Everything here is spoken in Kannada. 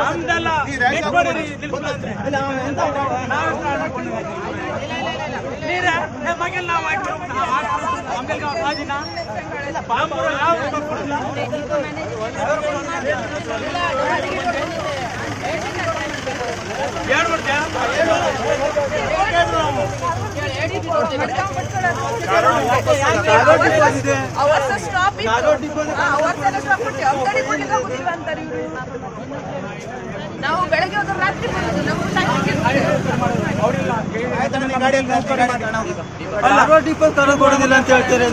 ನಮ್ದೆಲ್ಲ. ನೀರೇ, ಏ ಮಗಲ್ ನಾವು. ಆಮೇಲೆ ರಾಜಿನ. ಬಾಂಬರು ಯಾವ ಕೊಡಲ್ಲ. ಏನ್ ನಾವು ಬೆಳಗ್ಗೆ ಹೋದ್ರೆ ರಾತ್ರಿ ಬರೋದು ನಮ್ಗೆ ಅವರು ಟಿಪ್ಪರ್ ತರಕೊಡೋದಿಲ್ಲ ಅಂತ ಹೇಳ್ತಾರೆ